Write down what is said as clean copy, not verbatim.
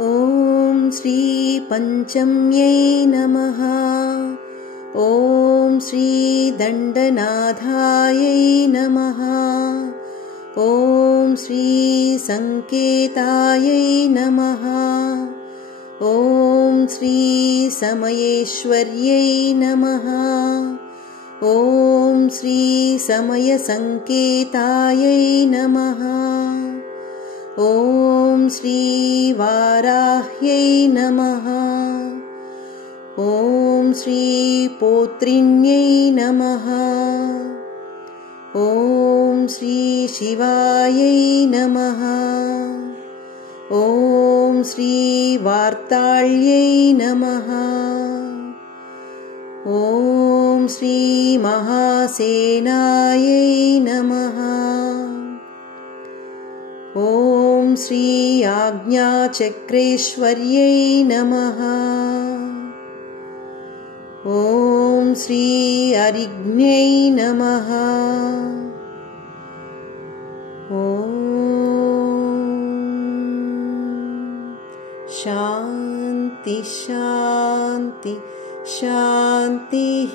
ॐ श्री पंचम्यै नमः। ॐ श्री दण्डनाथायै नमः। ॐ श्री संकेतायै नमः। ॐ श्री समयेश्वर्यै नमः। ॐ श्री समयसंकेतायै नमः। ॐ श्री वाराह्यै नमः। ॐ श्री पौत्रिण्यै नमः। ॐ श्री शिवायै नमः। ॐ श्री वार्ताళ్यै नमः। ॐ श्री महासेनायै नमः। ॐ श्री आज्ञाचक्रेश्वर्यै नमः। ॐ श्री अरिघ्न्यै नमः। ॐ शान्ति शान्ति शान्तिः।